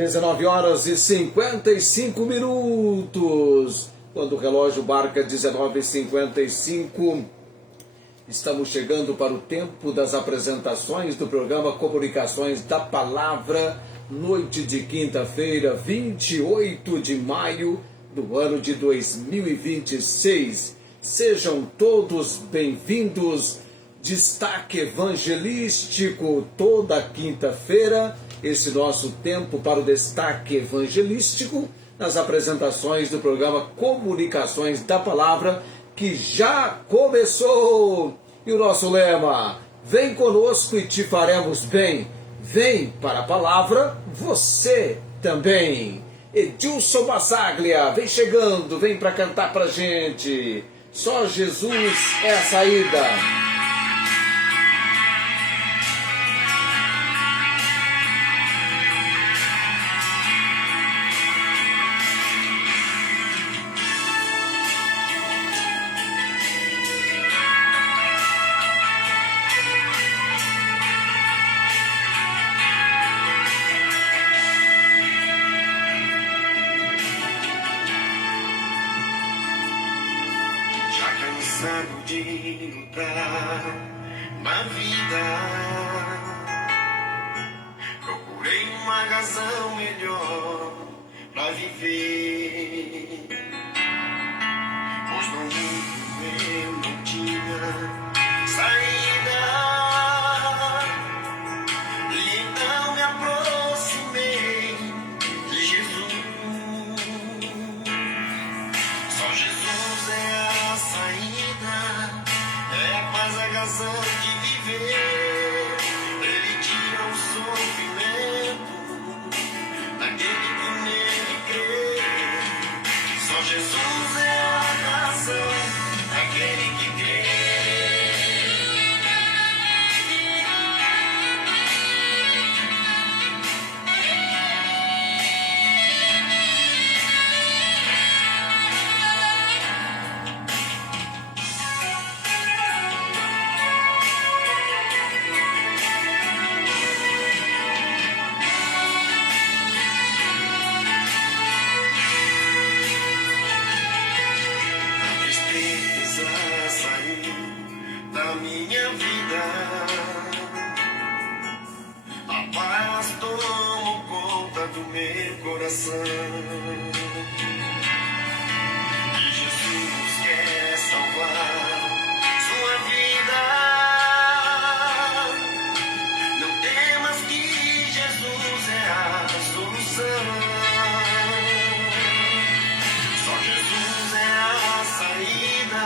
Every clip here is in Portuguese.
19 horas e 55 minutos. Quando o relógio marca 19h55, estamos chegando para o tempo das apresentações do programa Comunicações da Palavra, noite de quinta-feira, 28 de maio do ano de 2026. Sejam todos bem-vindos. Destaque evangelístico toda quinta-feira, esse nosso tempo para o destaque evangelístico nas apresentações do programa Comunicações da Palavra, que já começou. E o nosso lema: vem conosco e te faremos bem. Vem para a palavra, você também. Edilson Bassaglia, vem chegando, vem para cantar pra gente. Só Jesus é a saída. Cansado de lutar na vida, procurei uma razão melhor pra viver, pois no mundo eu não tinha saída, e então me aproximei de Jesus. Só Jesus é a saída, é a paz, a razão de viver. Ele tira o sofrimento daquele que nele crê. Só Jesus é a razão daquele que crê. Da minha vida, a paz tomou conta do meu coração, e Jesus quer salvar sua vida. Não temas que Jesus é a solução. Só Jesus é a saída,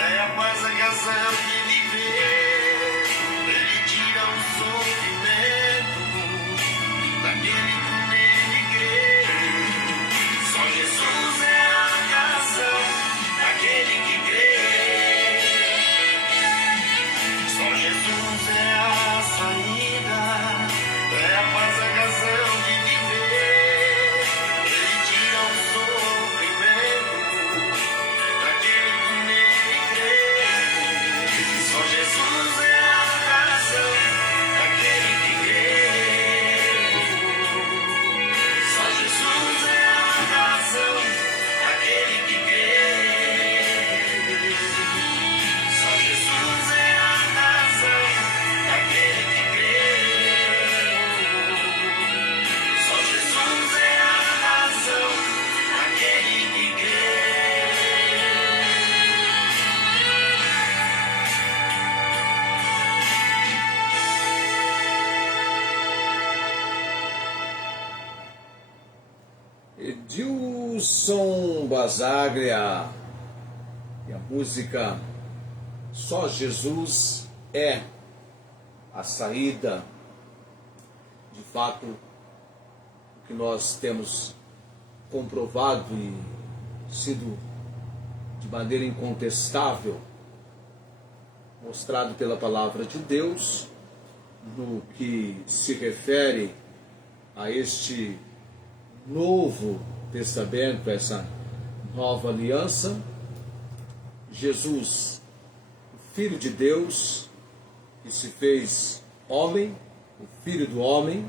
é a paz, a razão de viver. Ele tira o sofrimento daquele que nele crê. Só Jesus é a razão daquele que crê. Só Jesus é a saída, é a paz, a razão de viver. Ele tira o sofrimento daquele que nele crê. Só Jesus é a razão daquele que crê. Só Jesus é a razão daquele que crê. Só Jesus é a razão daquele que crê. Só Jesus é a razão daquele que crê. Edilson Bassaglia e a música Só Jesus é a saída. De fato, o que nós temos comprovado e sido de maneira incontestável mostrado pela palavra de Deus no que se refere a este Novo Testamento, essa nova aliança. Jesus, o Filho de Deus, que se fez homem, o Filho do homem,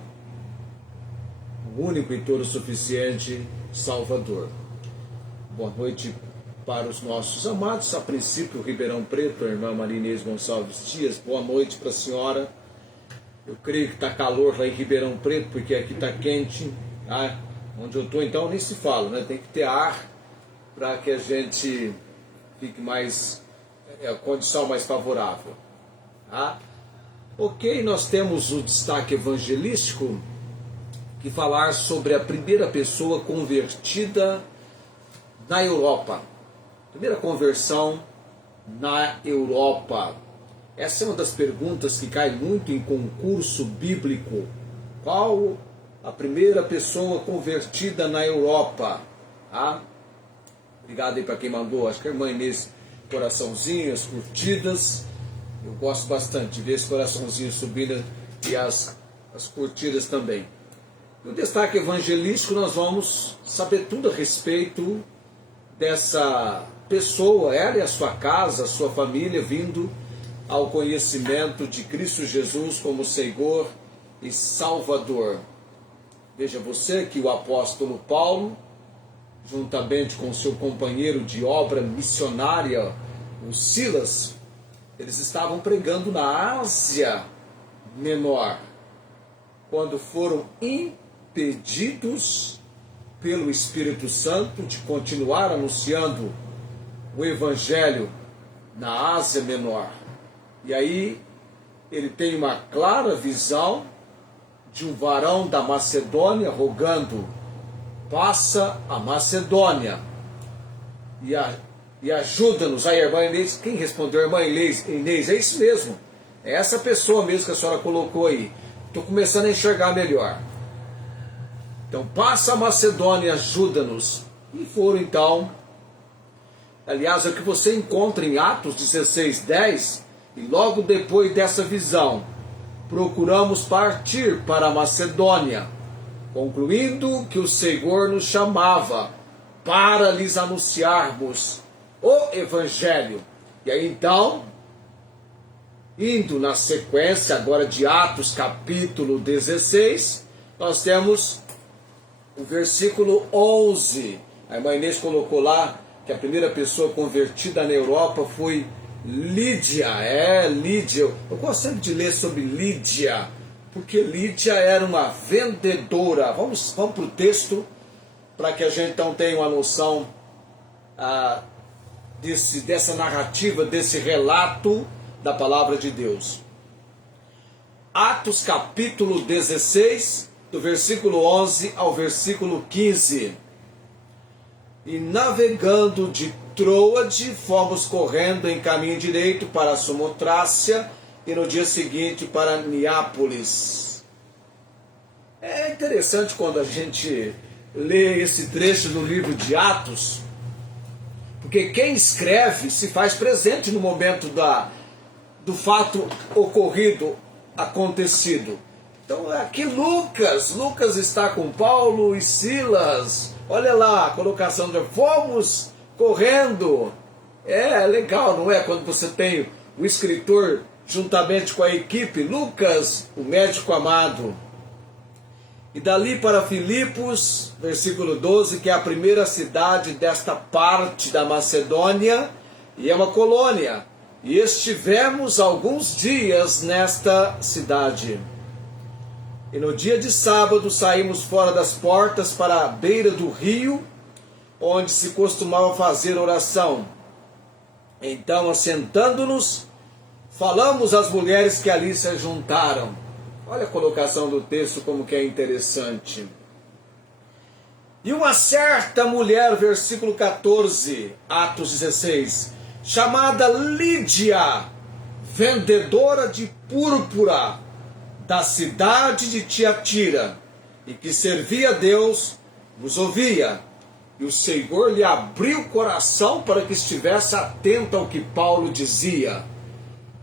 o único e todo suficiente Salvador. Boa noite para os nossos amados, a princípio Ribeirão Preto, a irmã Maria Inês Gonçalves Dias. Boa noite para a senhora. Eu creio que está calor lá em Ribeirão Preto, porque aqui está quente. Onde eu estou então nem se fala, né? Tem que ter ar para que a gente fique mais, a condição mais favorável. Ok, nós temos o destaque evangelístico que falar sobre a primeira pessoa convertida na Europa. Primeira conversão na Europa. Essa é uma das perguntas que cai muito em concurso bíblico. Qual a primeira pessoa convertida na Europa? Obrigado aí para quem mandou. Acho que a irmã Inês, coraçãozinhos, curtidas. Eu gosto bastante de ver esse coraçãozinho subindo e as curtidas também. No destaque evangelístico nós vamos saber tudo a respeito dessa pessoa, ela e a sua casa, a sua família, vindo ao conhecimento de Cristo Jesus como Senhor e Salvador. Veja você que o apóstolo Paulo, juntamente com seu companheiro de obra missionária, o Silas, eles estavam pregando na Ásia Menor, quando foram impedidos pelo Espírito Santo de continuar anunciando o Evangelho na Ásia Menor. E aí ele tem uma clara visão de um varão da Macedônia rogando: passa a Macedônia e ajuda-nos. Aí a irmã Inês, quem respondeu? A irmã Inês, é isso mesmo, é essa pessoa mesmo que a senhora colocou aí. Estou começando a enxergar melhor. Então, passa a Macedônia, ajuda-nos. E foram então, aliás, é o que você encontra em Atos 16:10, e logo depois dessa visão, procuramos partir para a Macedônia, concluindo que o Senhor nos chamava para lhes anunciarmos o Evangelho. E aí então, indo na sequência agora de Atos capítulo 16, nós temos o versículo 11. A irmã Inês colocou lá que a primeira pessoa convertida na Europa foi Lídia. Lídia. Eu gosto sempre de ler sobre Lídia, porque Lídia era uma vendedora. Vamos para o texto, para que a gente então tenha uma noção dessa narrativa, desse relato da palavra de Deus. Atos capítulo 16, do versículo 11 ao versículo 15. E navegando de Troade, fomos correndo em caminho direito para a Samotrácia, e no dia seguinte para Neápolis. É interessante quando a gente lê esse trecho do livro de Atos, porque quem escreve se faz presente no momento do fato ocorrido, acontecido. Então aqui Lucas está com Paulo e Silas. Olha lá a colocação de fomos correndo. É legal, não é? Quando você tem o escritor juntamente com a equipe, Lucas, o médico amado. E dali para Filipos, versículo 12, que é a primeira cidade desta parte da Macedônia, e é uma colônia. E estivemos alguns dias nesta cidade. E no dia de sábado saímos fora das portas para a beira do rio, onde se costumava fazer oração. Então, assentando-nos, falamos às mulheres que ali se juntaram. Olha a colocação do texto como que é interessante. E uma certa mulher, versículo 14, Atos 16, chamada Lídia, vendedora de púrpura, da cidade de Tiatira, e que servia a Deus, nos ouvia. E o Senhor lhe abriu o coração para que estivesse atento ao que Paulo dizia.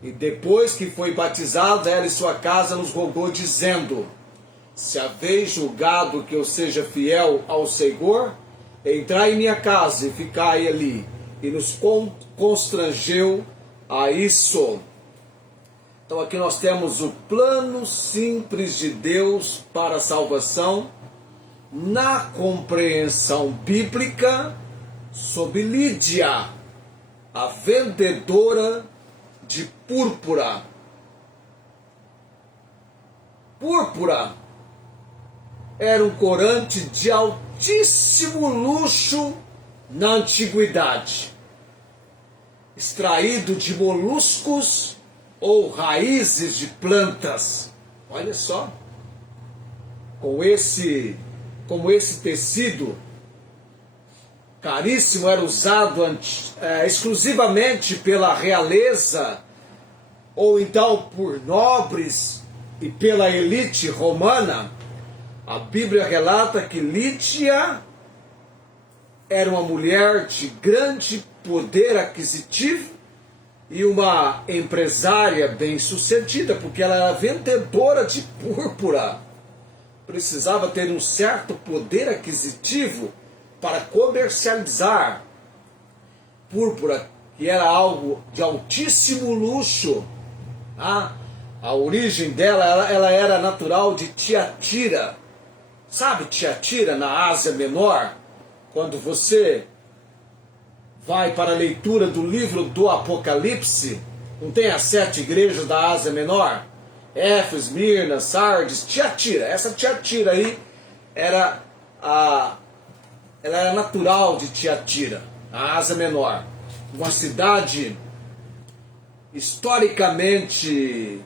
E depois que foi batizado, ela e sua casa nos rogou, dizendo: se haveis julgado que eu seja fiel ao Senhor, entrai em minha casa e ficai ali. E nos constrangeu a isso. Então aqui nós temos o plano simples de Deus para a salvação, na compreensão bíblica sobre Lídia, a vendedora de púrpura. Púrpura era um corante de altíssimo luxo na antiguidade, extraído de moluscos ou raízes de plantas. Olha só, como esse tecido caríssimo era usado exclusivamente pela realeza, ou então por nobres e pela elite romana. A Bíblia relata que Lídia era uma mulher de grande poder aquisitivo e uma empresária bem-sucedida, porque ela era vendedora de púrpura. Precisava ter um certo poder aquisitivo para comercializar púrpura, que era algo de altíssimo luxo. A origem dela, ela era natural de Tiatira. Sabe Tiatira, na Ásia Menor? Quando você vai para a leitura do livro do Apocalipse, não tem as 7 igrejas da Ásia Menor? Éfeso, Esmirna, Sardes, Tiatira. Essa Tiatira aí ela era natural de Tiatira, a Ásia Menor. Uma cidade historicamente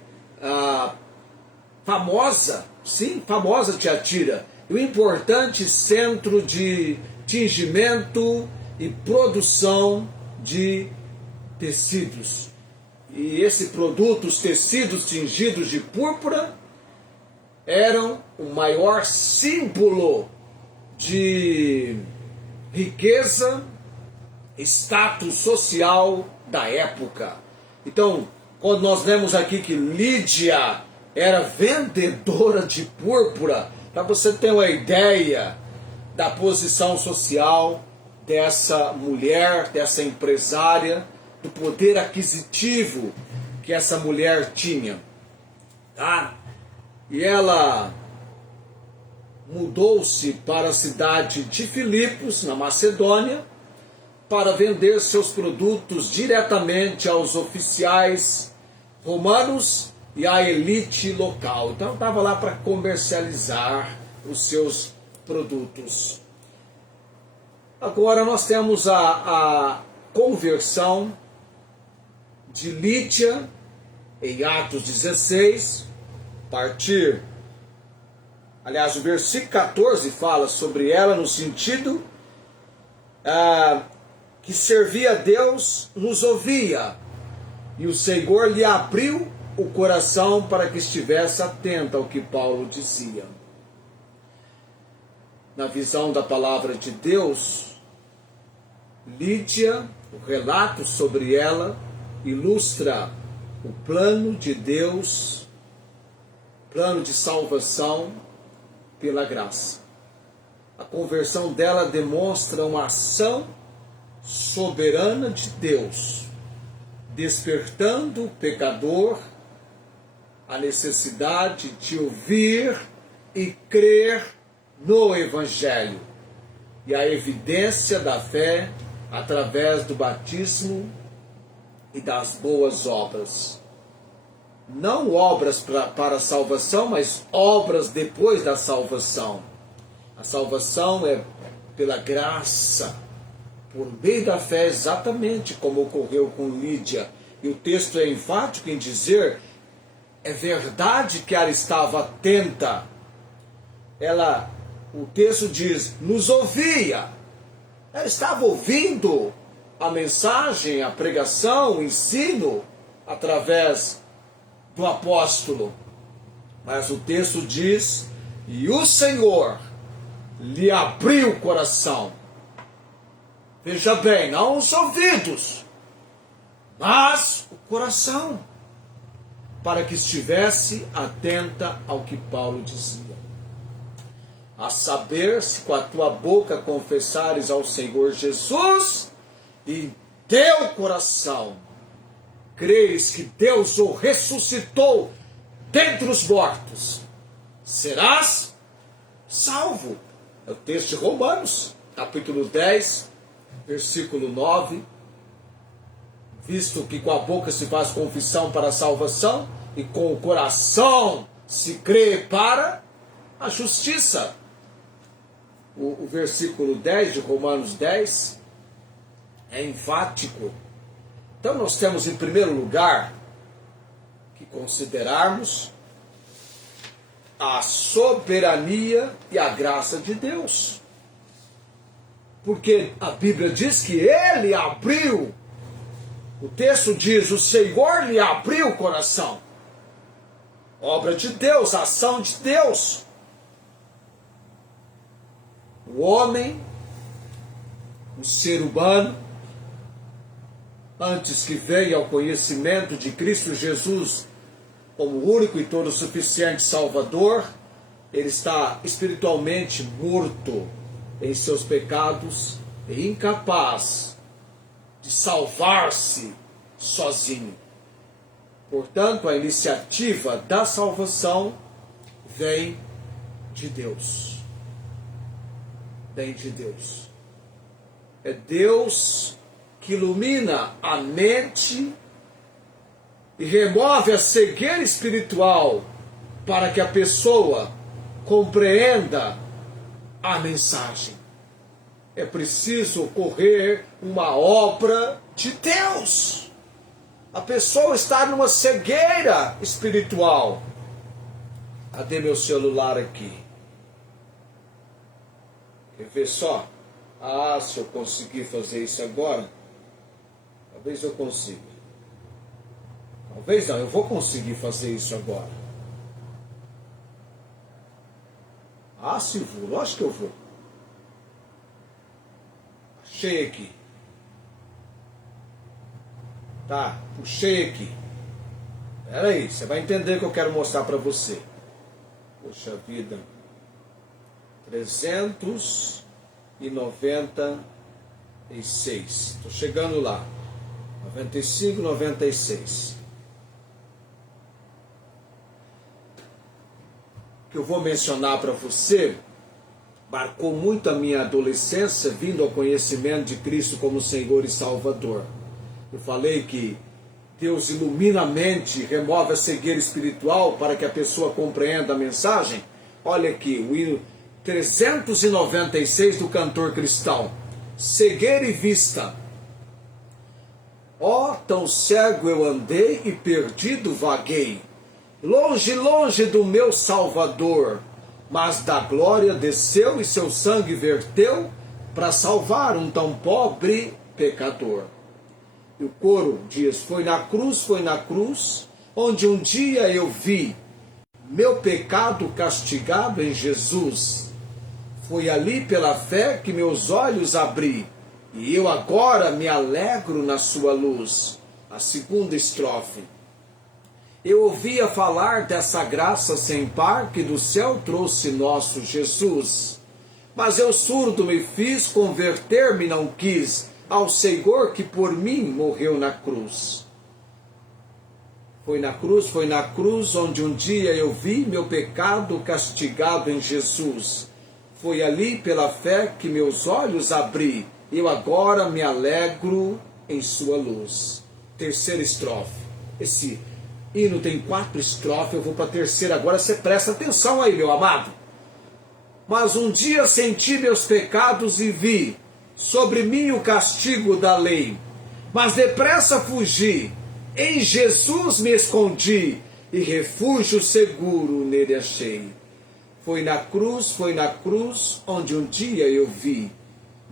famosa, sim, famosa Tiatira. E um importante centro de tingimento e produção de tecidos. E esse produto, os tecidos tingidos de púrpura, eram o maior símbolo de riqueza, status social da época. Então, quando nós lemos aqui que Lídia era vendedora de púrpura, para você ter uma ideia da posição social dessa mulher, dessa empresária, do poder aquisitivo que essa mulher tinha. E ela mudou-se para a cidade de Filipos, na Macedônia, para vender seus produtos diretamente aos oficiais romanos e à elite local. Então estava lá para comercializar os seus produtos. Agora nós temos a conversão de Lídia em Atos 16, aliás, o versículo 14 fala sobre ela no sentido que servia a Deus, nos ouvia, e o Senhor lhe abriu o coração para que estivesse atenta ao que Paulo dizia. Na visão da palavra de Deus, Lídia, o relato sobre ela, ilustra o plano de Deus, plano de salvação pela graça. A conversão dela demonstra uma ação soberana de Deus, despertando o pecador a necessidade de ouvir e crer no Evangelho, e a evidência da fé através do batismo e das boas obras. Não obras para a salvação, mas obras depois da salvação. A salvação é pela graça, por meio da fé, exatamente como ocorreu com Lídia. E o texto é enfático em dizer, é verdade que ela estava atenta. O texto diz, nos ouvia. Ela estava ouvindo a mensagem, a pregação, o ensino, através do apóstolo. Mas o texto diz, e o Senhor lhe abriu o coração. Veja bem, não os ouvidos, mas o coração, para que estivesse atenta ao que Paulo dizia. A saber, se com a tua boca confessares ao Senhor Jesus, e em teu coração crees que Deus o ressuscitou dentre os mortos, serás salvo. É o texto de Romanos, capítulo 10, versículo 9. Visto que com a boca se faz confissão para a salvação e com o coração se crê para a justiça. O versículo 10 de Romanos 10 é enfático. Então nós temos em primeiro lugar que considerarmos a soberania e a graça de Deus. Porque a Bíblia diz que Ele abriu, o texto diz, o Senhor lhe abriu o coração. Obra de Deus, ação de Deus. O homem, o ser humano, antes que venha ao conhecimento de Cristo Jesus como o único e todo suficiente Salvador, ele está espiritualmente morto em seus pecados e incapaz de salvar-se sozinho. Portanto, a iniciativa da salvação vem de Deus. Vem de Deus. É Deus que ilumina a mente e remove a cegueira espiritual para que a pessoa compreenda a mensagem. É preciso ocorrer uma obra de Deus. A pessoa está numa cegueira espiritual. Cadê meu celular aqui? Quer ver só? Se eu conseguir fazer isso agora, talvez eu consiga. Talvez não, eu vou conseguir fazer isso agora. Se vou, lógico que eu vou. Achei aqui. Tá, puxei aqui. Espera aí, você vai entender o que eu quero mostrar para você. Poxa vida. 396. Estou chegando lá. 95, 96. O que eu vou mencionar para você marcou muito a minha adolescência, vindo ao conhecimento de Cristo como Senhor e Salvador. Eu falei que Deus ilumina a mente, remove a cegueira espiritual para que a pessoa compreenda a mensagem. Olha aqui, o hino 396 do cantor cristão. Cegueira e vista. Tão cego eu andei e perdido vaguei, longe, longe do meu Salvador, mas da glória desceu e seu sangue verteu para salvar um tão pobre pecador. E o coro diz, foi na cruz, onde um dia eu vi meu pecado castigado em Jesus. Foi ali pela fé que meus olhos abri, e eu agora me alegro na sua luz. A segunda estrofe. Eu ouvia falar dessa graça sem par que do céu trouxe nosso Jesus. Mas eu surdo me fiz, converter-me não quis ao Senhor que por mim morreu na cruz. Foi na cruz onde um dia eu vi meu pecado castigado em Jesus. Foi ali pela fé que meus olhos abri, eu agora me alegro em sua luz. Terceira estrofe. Esse hino tem 4 estrofes, eu vou para a terceira agora, você presta atenção aí, meu amado. Mas um dia senti meus pecados e vi sobre mim o castigo da lei. Mas depressa fugi, em Jesus me escondi, e refúgio seguro nele achei. Foi na cruz, onde um dia eu vi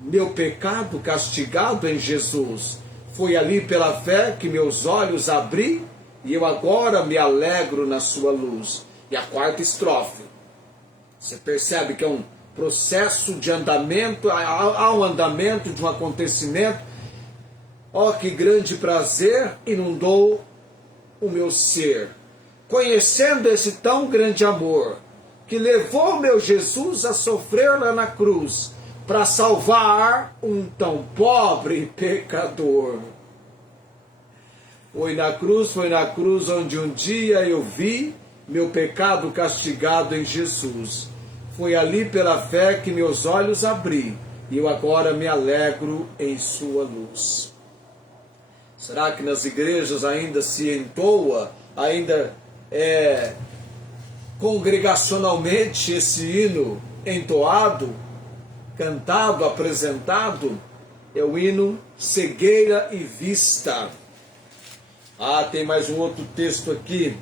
meu pecado castigado em Jesus. Foi ali pela fé que meus olhos abri, e eu agora me alegro na sua luz. E a 4ª estrofe. Você percebe que é um processo de andamento, há um andamento de um acontecimento. Que grande prazer inundou o meu ser, conhecendo esse tão grande amor, que levou meu Jesus a sofrer lá na cruz, para salvar um tão pobre pecador. Foi na cruz onde um dia eu vi meu pecado castigado em Jesus. Foi ali pela fé que meus olhos abri, e eu agora me alegro em sua luz. Será que nas igrejas ainda se entoa, ainda é congregacionalmente esse hino entoado, cantado, apresentado? É o hino Cegueira e Vista. Tem mais um outro texto aqui.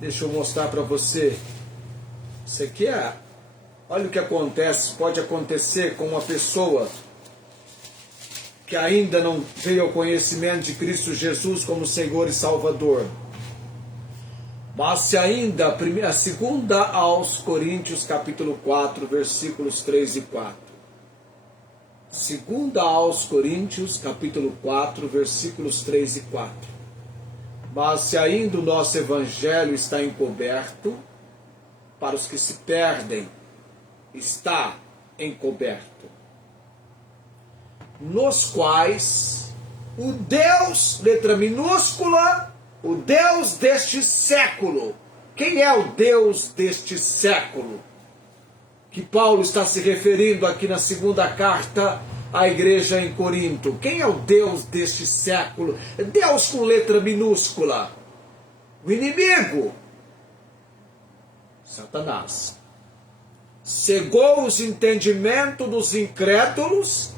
Deixa eu mostrar para você. Isso aqui olha o que acontece, pode acontecer com uma pessoa que ainda não veio ao conhecimento de Cristo Jesus como Senhor e Salvador. Mas se ainda, a segunda aos Coríntios, capítulo 4, versículos 3 e 4. Segunda aos Coríntios, capítulo 4, versículos 3 e 4. Mas se ainda o nosso evangelho está encoberto, para os que se perdem, está encoberto, nos quais o Deus, letra minúscula, o Deus deste século. Quem é o Deus deste século? Que Paulo está se referindo aqui na segunda carta à igreja em Corinto. Quem é o Deus deste século? Deus com letra minúscula. O inimigo. Satanás. Cegou os entendimentos dos incrédulos,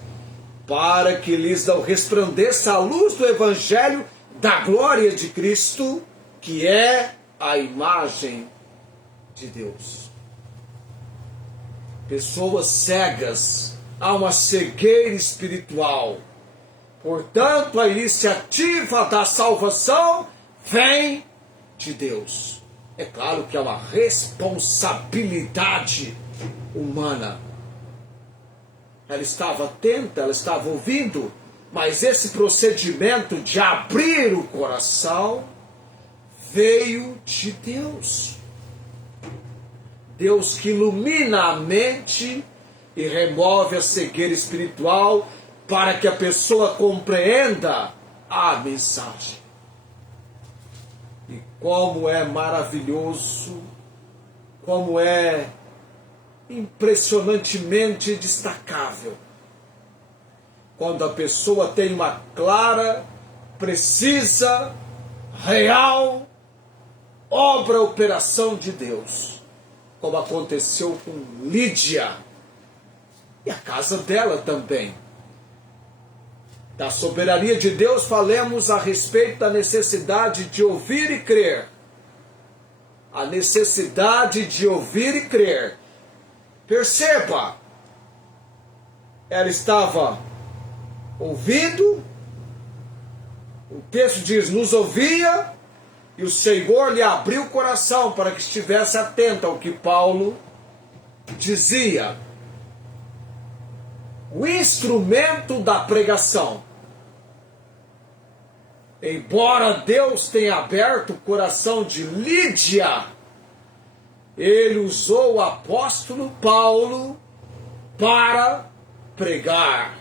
para que lhes não resplandeça a luz do Evangelho da glória de Cristo, que é a imagem de Deus. Pessoas cegas, há uma cegueira espiritual. Portanto, a iniciativa da salvação vem de Deus. É claro que é uma responsabilidade humana. Ela estava atenta, ela estava ouvindo, mas esse procedimento de abrir o coração veio de Deus. Deus que ilumina a mente e remove a cegueira espiritual para que a pessoa compreenda a mensagem. E como é maravilhoso, como é impressionantemente destacável quando a pessoa tem uma clara, precisa, real operação de Deus, como aconteceu com Lídia e a casa dela também. Da soberania de Deus, falemos a respeito da necessidade de ouvir e crer. A necessidade de ouvir e crer. Perceba, ela estava ouvindo, o texto diz, nos ouvia, e o Senhor lhe abriu o coração para que estivesse atenta ao que Paulo dizia. O instrumento da pregação. Embora Deus tenha aberto o coração de Lídia, ele usou o apóstolo Paulo para pregar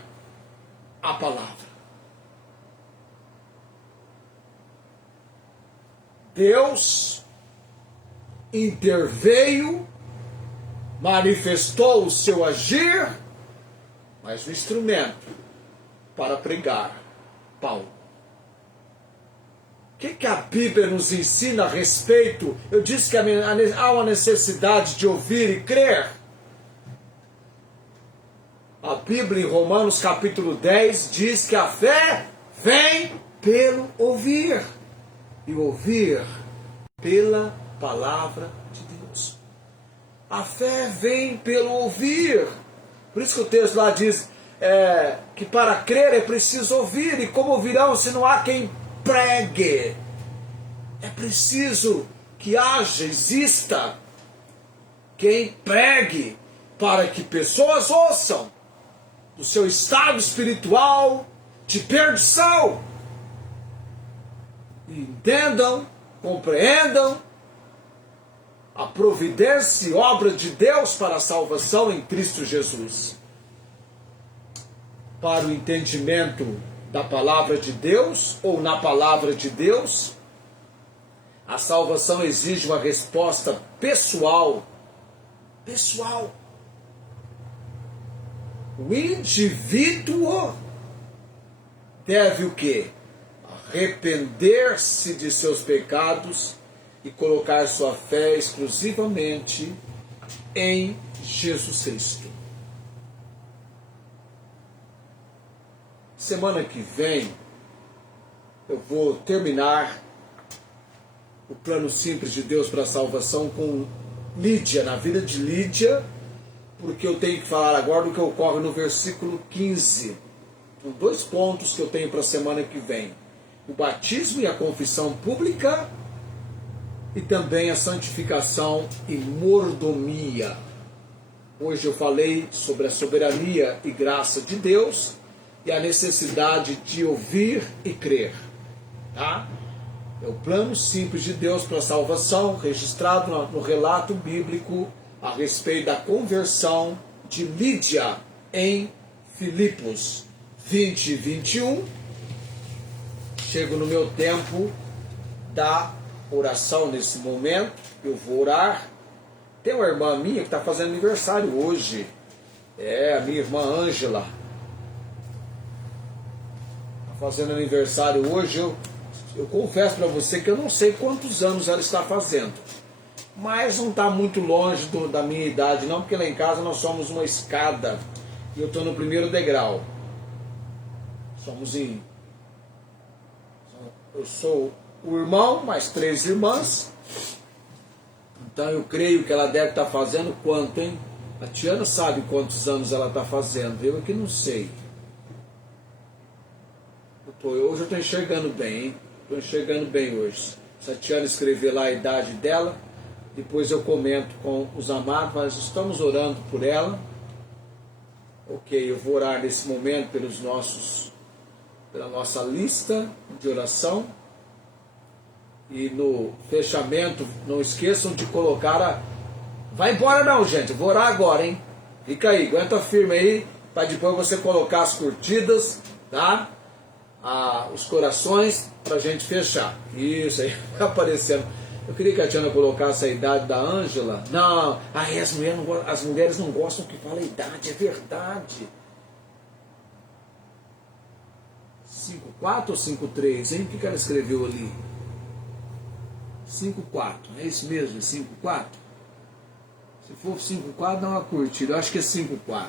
a palavra. Deus interveio, manifestou o seu agir, mas o instrumento para pregar, Paulo. O que a Bíblia nos ensina a respeito? Eu disse que há uma necessidade de ouvir e crer. A Bíblia em Romanos capítulo 10 diz que a fé vem pelo ouvir. E ouvir pela palavra de Deus. A fé vem pelo ouvir. Por isso que o texto lá diz que para crer é preciso ouvir. E como ouvirão se não há quem pregue? É preciso que exista quem pregue, para que pessoas ouçam do seu estado espiritual de perdição, e entendam, compreendam a providência e obra de Deus para a salvação em Cristo Jesus. Para o entendimento da palavra de Deus, ou na palavra de Deus, a salvação exige uma resposta pessoal pessoal. O indivíduo deve o quê? Arrepender-se de seus pecados e colocar sua fé exclusivamente em Jesus Cristo. Semana que vem eu vou terminar o plano simples de Deus para a salvação com Lídia, na vida de Lídia, porque eu tenho que falar agora do que ocorre no versículo 15. São 2 pontos que eu tenho para a semana que vem: o batismo e a confissão pública, e também a santificação e mordomia. Hoje eu falei sobre a soberania e graça de Deus e a necessidade de ouvir e crer. Tá? É o plano simples de Deus para a salvação, registrado no relato bíblico a respeito da conversão de Lídia em Filipos 20 e 21. Chego no meu tempo da oração nesse momento. Eu vou orar. Tem uma irmã minha que está fazendo aniversário hoje. É a minha irmã Ângela. Está fazendo aniversário hoje. Eu confesso para você que eu não sei quantos anos ela está fazendo. Mas não está muito longe da minha idade não, porque lá em casa nós somos uma escada. E eu estou no primeiro degrau. Eu sou o irmão, mais 3 irmãs. Então eu creio que ela deve estar fazendo quanto, hein? A Tiana sabe quantos anos ela está fazendo. Eu é que não sei. Hoje eu estou enxergando bem, hein? Estou enxergando bem hoje. Se a Tiana escrever lá a idade dela, depois eu comento com os amados, mas estamos orando por ela. Ok, eu vou orar nesse momento pela nossa lista de oração. E no fechamento, não esqueçam de colocar Vai embora não, gente, eu vou orar agora, hein? Fica aí, aguenta firme aí, para depois você colocar as curtidas, tá? Os corações, pra gente fechar. Isso aí, vai aparecendo. Eu queria que a Tiana colocasse a idade da Ângela. Não, as mulheres não gostam que fala a idade, é verdade. 5,4 ou 5,3, hein? O que ela escreveu ali? 5,4, é isso mesmo? 5,4? Se for 5,4, dá uma curtida. Eu acho que é 5,4.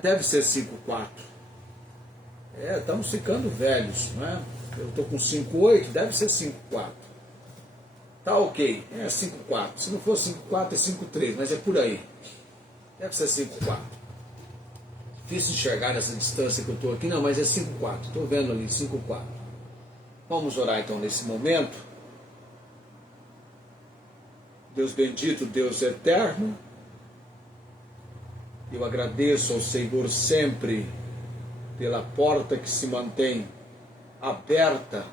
Deve ser 5,4. Estamos ficando velhos, não é? Eu estou com 5,8, deve ser 5,4. Tá ok, 5,4. Se não for 5,4, é 5,3, mas é por aí. Deve ser 5,4. Difícil enxergar nessa distância que eu estou aqui, não, mas é 5,4. Estou vendo ali, 5,4. Vamos orar então nesse momento. Deus bendito, Deus eterno, eu agradeço ao Senhor sempre pela porta que se mantém aberta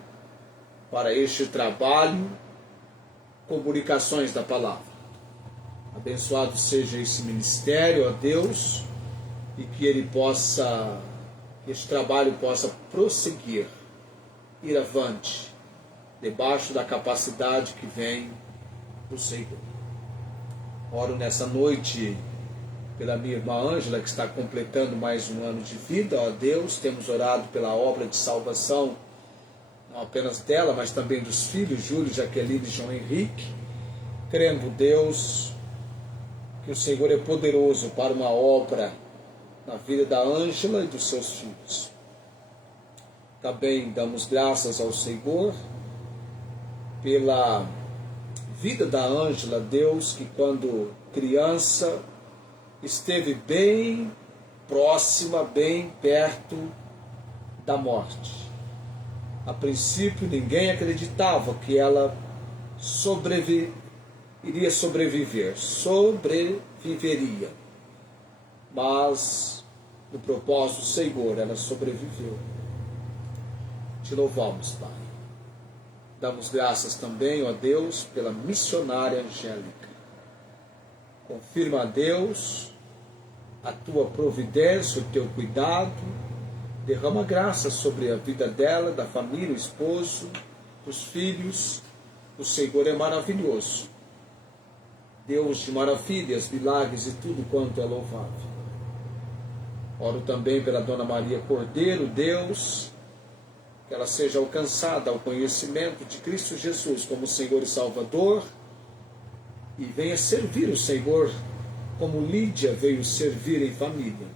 para este trabalho, comunicações da palavra. Abençoado seja esse ministério, ó Deus, e que este trabalho possa prosseguir, ir avante, debaixo da capacidade que vem do Senhor. Oro nessa noite pela minha irmã Ângela, que está completando mais um ano de vida, ó Deus. Temos orado pela obra de salvação, não apenas dela, mas também dos filhos, Júlio, Jaqueline e João Henrique, crendo, Deus, que o Senhor é poderoso para uma obra na vida da Ângela e dos seus filhos. Também damos graças ao Senhor pela vida da Ângela, Deus, que quando criança esteve bem próxima, bem perto da morte. A princípio ninguém acreditava que ela iria sobreviveria, mas no propósito do Senhor ela sobreviveu. Te louvamos, Pai. Damos graças também, ó Deus, pela missionária Angélica. Confirma, a Deus, a tua providência, o teu cuidado. Derrama graça sobre a vida dela, da família, o esposo, os filhos. O Senhor é maravilhoso. Deus de maravilhas, milagres e tudo quanto é louvável. Oro também pela Dona Maria Cordeiro, Deus, que ela seja alcançada ao conhecimento de Cristo Jesus como Senhor e Salvador, e venha servir o Senhor como Lídia veio servir em família.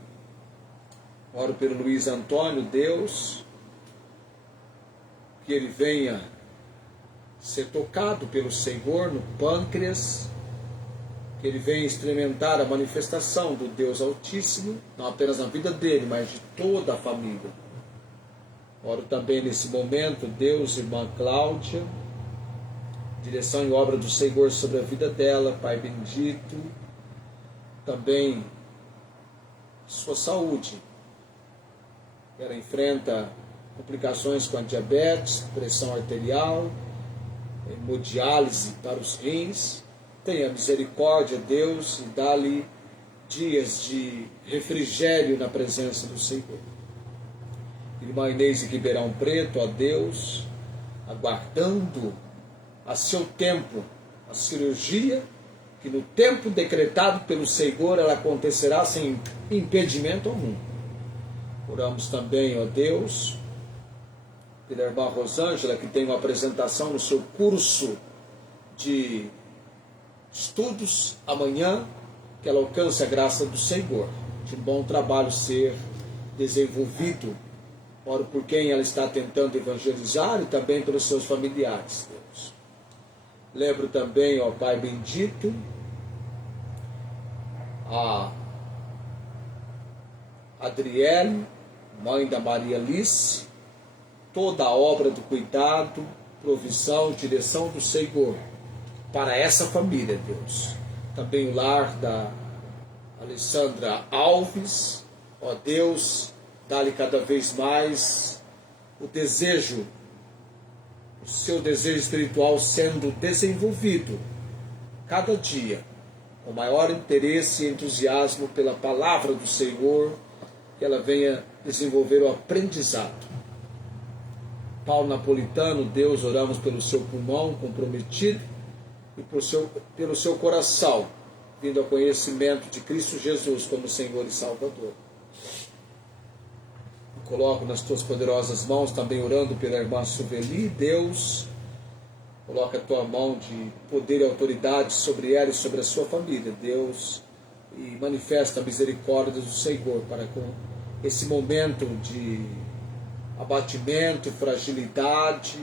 Oro pelo Luiz Antônio, Deus, que ele venha ser tocado pelo Senhor no pâncreas, que ele venha experimentar a manifestação do Deus Altíssimo, não apenas na vida dele, mas de toda a família. Oro também nesse momento, Deus, irmã Cláudia, direção e obra do Senhor sobre a vida dela, Pai bendito, também sua saúde. Ela enfrenta complicações com a diabetes, pressão arterial, hemodiálise para os rins. Tenha misericórdia, Deus, e dá-lhe dias de refrigério na presença do Senhor. Irmã Inês de Ribeirão Preto, ó Deus, aguardando a seu tempo a cirurgia, que no tempo decretado pelo Senhor ela acontecerá sem impedimento algum. Oramos também, ó Deus, pela irmã Rosângela, que tem uma apresentação no seu curso de estudos amanhã, que ela alcance a graça do Senhor, de um bom trabalho ser desenvolvido. Oro por quem ela está tentando evangelizar e também pelos seus familiares, Deus. Lembro também, ó Pai bendito, a Adriele, mãe da Maria Alice, toda a obra do cuidado, provisão, direção do Senhor para essa família, Deus. Também o lar da Alessandra Alves, ó Deus, dá-lhe cada vez mais o desejo, o seu desejo espiritual sendo desenvolvido cada dia, com maior interesse e entusiasmo pela palavra do Senhor, que ela venha desenvolver o aprendizado. Paulo Napolitano, Deus, oramos pelo seu pulmão comprometido e pelo seu coração, vindo ao conhecimento de Cristo Jesus como Senhor e Salvador. Coloco nas tuas poderosas mãos, também orando pela irmã Suveli, Deus, coloca a tua mão de poder e autoridade sobre ela e sobre a sua família, Deus, e manifesta a misericórdia do Senhor para com esse momento de abatimento, fragilidade,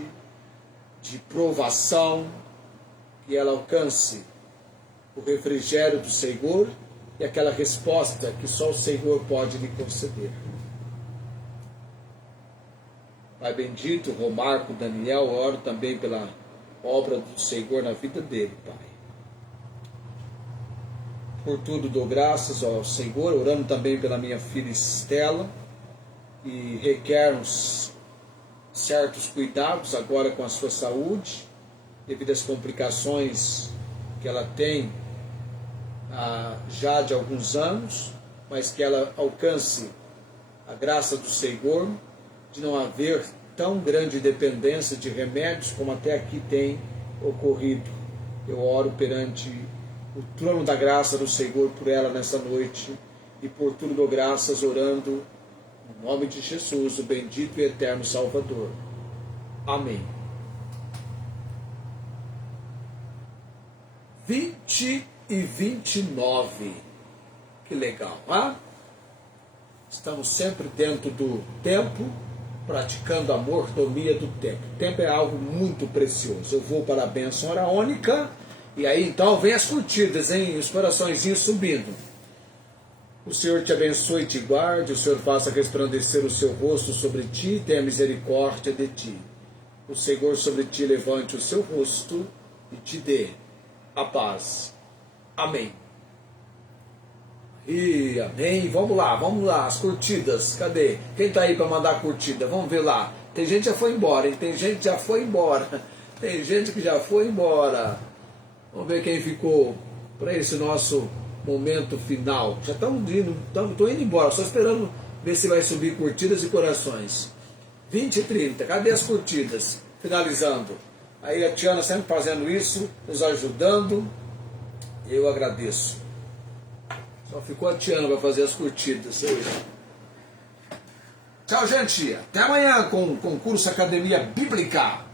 de provação, que ela alcance o refrigério do Senhor e aquela resposta que só o Senhor pode lhe conceder. Pai bendito, Romarco Daniel, oro também pela obra do Senhor na vida dele, Pai. Por tudo dou graças ao Senhor, orando também pela minha filha Estela, que requer uns certos cuidados agora com a sua saúde, devido às complicações que ela tem já de alguns anos, mas que ela alcance a graça do Senhor, de não haver tão grande dependência de remédios como até aqui tem ocorrido. Eu oro perante o trono da graça do Senhor por ela nessa noite, e por tudo dou graças, orando no nome de Jesus, o bendito e eterno Salvador. Amém. 20 e 29. Que legal, hein? Estamos sempre dentro do tempo, praticando a mordomia do tempo. O tempo é algo muito precioso. Eu vou para a bênção oraônica, e aí então vem as curtidas, hein? Os coraçõezinhos subindo. O Senhor te abençoe e te guarde, o Senhor faça resplandecer o seu rosto sobre ti e tenha misericórdia de ti. O Senhor sobre ti levante o seu rosto e te dê a paz. Amém. E amém. Vamos lá, as curtidas. Cadê? Quem está aí para mandar curtida? Vamos ver lá. Tem gente que já foi embora, hein? Tem gente que já foi embora. Tem gente que já foi embora. Vamos ver quem ficou para esse nosso momento final. Já estamos indo, estou indo embora, só esperando ver se vai subir curtidas e corações. 20 e 30, cadê as curtidas? Finalizando. Aí a Tiana sempre fazendo isso, nos ajudando. Eu agradeço. Só ficou a Tiana para fazer as curtidas. Tchau, gente. Até amanhã com o concurso Academia Bíblica.